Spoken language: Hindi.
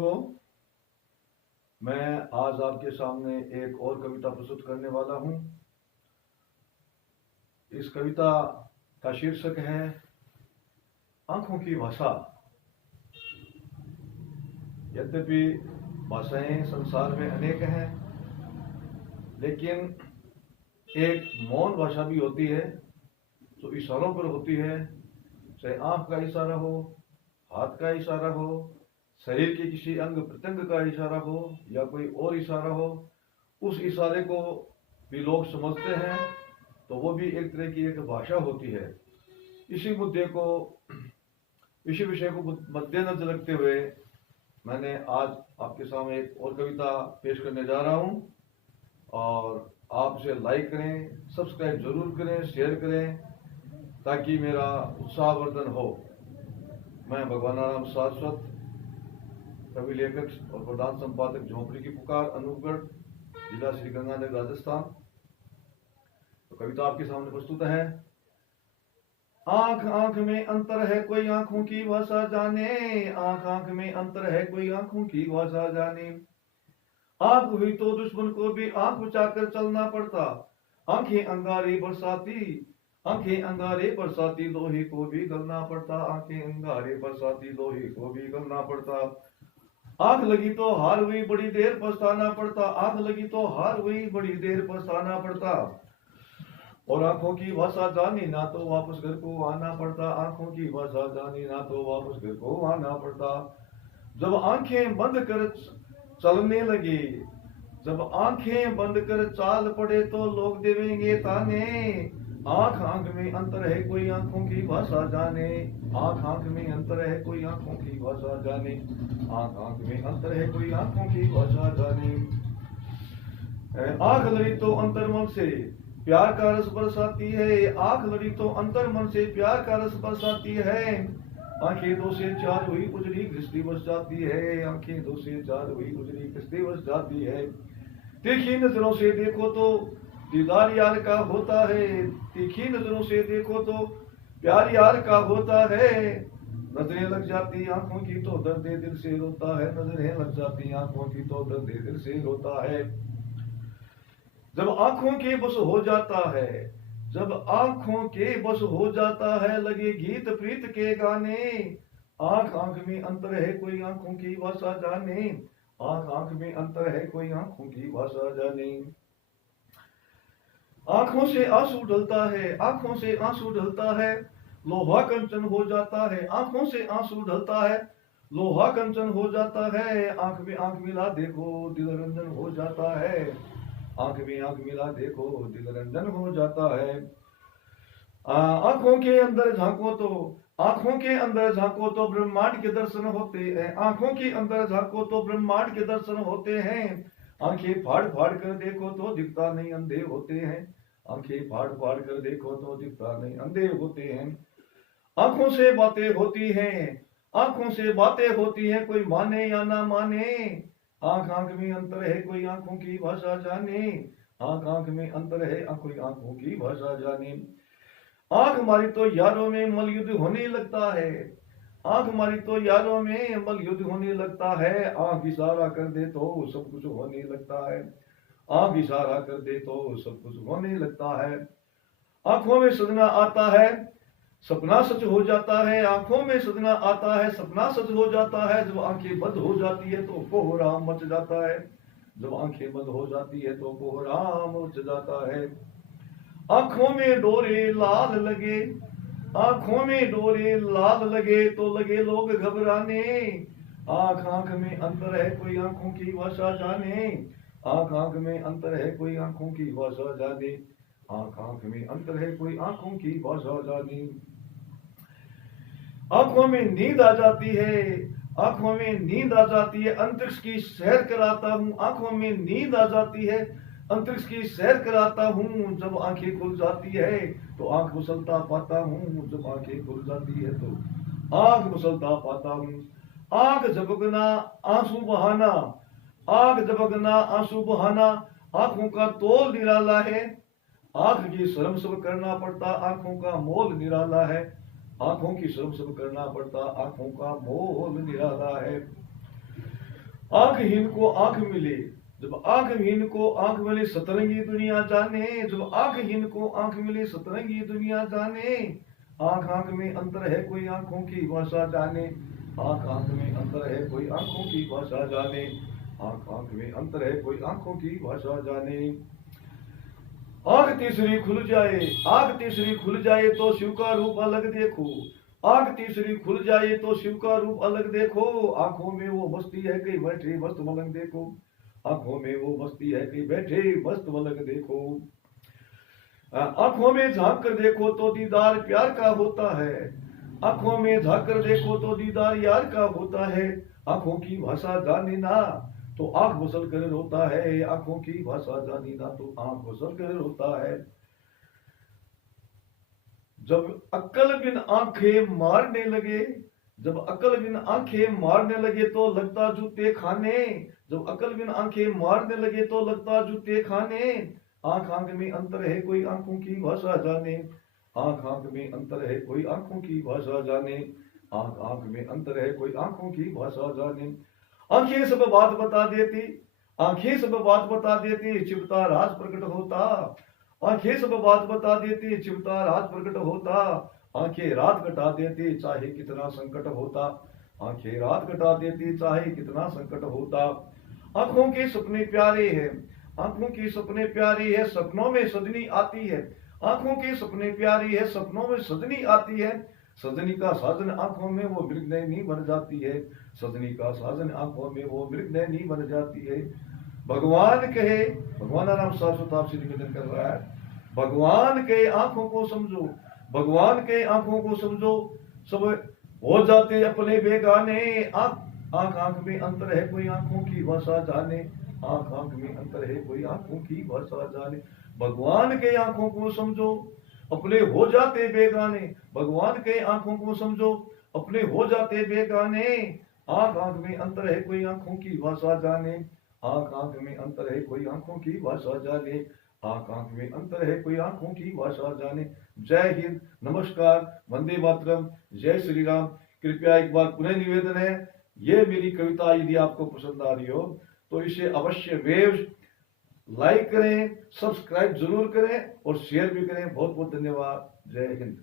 बुजुर्गों, मैं आज आपके सामने एक और कविता प्रस्तुत करने वाला हूं। इस कविता का शीर्षक है आंखों की भाषा। यद्यपि भाषाएं संसार में अनेक हैं, लेकिन एक मौन भाषा भी होती है जो इशारों पर होती है। चाहे आंख का इशारा हो, हाथ का इशारा हो, शरीर के किसी अंग प्रत्यंग का इशारा हो या कोई और इशारा हो, उस इशारे को भी लोग समझते हैं, तो वो भी एक तरह की एक भाषा होती है। इसी विषय को मद्देनजर रखते हुए मैंने आज आपके सामने एक और कविता पेश करने जा रहा हूं, और आप इसे लाइक करें, सब्सक्राइब जरूर करें, शेयर करें, ताकि मेरा उत्साहवर्धन हो। मैं भगवानाराम शाश्वत, कवि लेखक और प्रधान संपादक झोंपड़ी की पुकार, अनूपगढ़, जिला श्री गंगानगर, राजस्थान। तो कविता आपके सामने प्रस्तुत है। आंख आंख में अंतर है, कोई आंखों की भाषा जाने। आंख आंख में अंतर है, कोई आंखों की भाषा जाने। आंख हुई तो दुश्मन को भी आंख बचाकर चलना पड़ता। आंखें अंगारे बरसाती, आंखें अंगारे बरसाती, लोहे को भी गलना पड़ता। आंखें अंगारे बरसाती, लोहे को भी गलना पड़ता। आग लगी तो हार हुई, बड़ी देर पछताना पड़ता। आग लगी तो हार हुई, बड़ी देर पछताना पड़ता। और आंखों की भाषा जानी ना तो वापस घर को आना पड़ता। आंखों की भाषा जानी ना तो वापस घर को आना पड़ता। जब आंखें बंद कर चलने लगे, जब आंखें बंद कर चाल पड़े, तो लोग देवेंगे ताने। आंख आंख में अंतर है, कोई आंखों की भाषा जाने। आंख आंख में अंतर है, कोई आंखों की भाषा जाने। आंख आंख में अंतर है, कोई आंखों की भाषा जाने। आंख लड़ी तो अंतर मन से प्यार का रस बरसाती है। आंख लड़ी तो अंतर मन से प्यार का रस बरसाती है। आंखें दो से चार हुई, उजड़ी दृष्टि बस जाती है। आंखें दो से चार हुई, उजड़ी दृष्टि बस जाती है। तीखी नजरों से देखो तो दीदार यार का होता है। तीखी नजरों से देखो तो प्यार यार का होता है। नजरें लग जाती आंखों की तो दर्द दिल से रोता है। नजरें लग जाती आंखों की तो दर्द दिल से रोता है। जब आंखों के बस हो जाता है, जब आंखों के बस हो जाता है, लगे गीत प्रीत के गाने। आंख आंख में अंतर है, कोई आंखों की भाषा जाने। आंख आंख में अंतर है, कोई आंखों की भाषा जाने। आंखों से आंसू ढलता है, आंखों से आंसू ढलता है, लोहा कंचन हो जाता है। आंखों से आंसू ढलता है, लोहा कंचन हो जाता है। आंख में आंख मिला देखो, दिल रंजन हो जाता है। आंख में आंख मिला देखो, दिल रंजन हो जाता है। आंखों के अंदर झांको तो, आंखों के अंदर झांको तो ब्रह्मांड के दर्शन होते हैं। आंखों के अंदर झांको तो ब्रह्मांड के दर्शन होते हैं। आंखें फाड़ फाड़ कर देखो तो दिखता नहीं, अंधे होते हैं। आंखें फाड़ फाड़ कर देखो तो दिखता नहीं, अंधे होते हैं। आंखों से बातें होती हैं, आंखों से बातें होती हैं, कोई माने या ना माने। आंख आंख में अंतर है, कोई आंखों की भाषा जाने। आंख आंख में अंतर है, कोई आंखों की भाषा जाने। आंख मारी तो यारों में मलयुद्ध होने लगता है। आंख मारी तो यारों में मलयुद्ध होने लगता है। आंख इशारा कर दे तो सब कुछ होने लगता है। आंख इशारा कर दे तो सब कुछ होने लगता है। आंखों में सजना आता है, सपना सच हो जाता है। आंखों में सजना आता है, सपना सच हो जाता है। जब आंखें बंद हो जाती है तो कोहराम मच जाता है। जब आंखें बंद हो जाती है तो कोहराम मच जाता है। आंखों में डोरे लाल लगे, आंखों में डोरे लाल लगे, तो लगे लोग घबराने। आंख आंख में अंतर है, कोई आंखों की भाषा जाने। आंख आंख में अंतर है, कोई आंखों की भाषा जाने। आंख आंख में अंतर है, कोई आंखों की भाषा जाने। आंखों में नींद आ जाती है, आंखों में नींद आ जाती है, अंतरिक्ष की सैर कराता हूँ। आंखों में नींद आ जाती है, अंतरिक्ष की सैर कराता हूँ। जब आंखें खुल जाती है तो आंख मुसलता पाता हूँ। जब आंखें खुल जाती है तो आंख मुसलता पाता हूँ। आंख झपकना आंसू बहाना, आंख झपकना आंसू बहाना, आंखों का तोल निराला है। आंख की शर्म सब करना पड़ता, आंखों का मोल निराला है। आंखों की शर्म सब करना पड़ता, आंखों का मोल निराला है। आंखहीन को आंख मिले, जब आंखहीन को आंख मिले सतरंगी दुनिया जाने, जब आंखहीन को आंख मिले सतरंगी दुनिया जाने, आंख आंख में अंतर है कोई आंखों की भाषा जाने, आंख आंख में अंतर है कोई आंखों की भाषा जाने, आंख आंख में अंतर है कोई आंखों की भाषा जाने। आंख तीसरी खुल जाए, आंख तीसरी खुल जाए तो शिव का रूप अलग देखो, आंख तीसरी खुल जाए तो शिव का रूप अलग देखो, आंखों में वो मस्ती है कि बैठे मस्त मलंग देखो, आंखों में वो मस्ती है कि बैठे मस्त मलंग देखो। आंखों में झांक कर देखो तो दीदार प्यार का होता है, आंखों में झांक कर देखो तो दीदार यार का होता है, आंखों की भाषा जाने ना तो आंख बसल कर रोता है, आंखों की भाषा जानी ना तो आंख बसल कर रोता है। जब अक्ल बिन आंखें मारने लगे, जब अक्ल बिन आंखें मारने लगे तो लगता जूते खाने, जब अक्ल बिन आंखें मारने लगे तो लगता जूते खाने, आंख आंख में अंतर है कोई आंखों की भाषा जाने, आंख आंख में अंतर है कोई आंखों की भाषा जाने, आंख आंख में अंतर है कोई आंखों की भाषा जाने। आंखें सब बात बता देती, आंखें सब बात बता देती छिपता राज प्रकट होता, आंखें सब बात बता देती छिपता राज प्रकट होता, आंखें रात कटा देती चाहे कितना संकट होता, आंखें रात कटा देती चाहे कितना संकट होता। आंखों के सपने प्यारे हैं, आंखों के सपने प्यारी है सपनों में सजनी आती है, आंखों के सपने प्यारी है सपनों में सजनी आती है, सजनी का साजन आंखों में वो मृगनयनी बन जाती है, सजनी का साजन आंखों में वो मृगनयनी बन जाती है। भगवान कहे, भगवान राम शाश्वत आपसे निवेदन कर रहा है, भगवान के आंखों को समझो, भगवान के आंखों को समझो, सब हो जाते अपने बेगाने, आंख आंख आंख में अंतर है कोई आंखों की भाषा जाने, आंख आंख में अंतर है कोई आंखों की भाषा जाने। भगवान के आंखों को समझो अपने हो जाते बेगाने, भगवान के आंखों को समझो अपने हो जाते बेगाने, आंख आंख में अंतर है कोई आंखों की भाषा जाने, आंख आंख में अंतर है कोई आंखों की भाषा जाने, आंख आंख में अंतर है कोई आंखों की भाषा जाने। जय हिंद, नमस्कार, वंदे मातरम, जय श्री राम। कृपया एक बार पुनः निवेदन है, ये मेरी कविता यदि आपको पसंद आ रही हो तो इसे अवश्य वेव लाइक करें, सब्सक्राइब जरूर करें और शेयर भी करें। बहुत बहुत धन्यवाद। जय हिंद।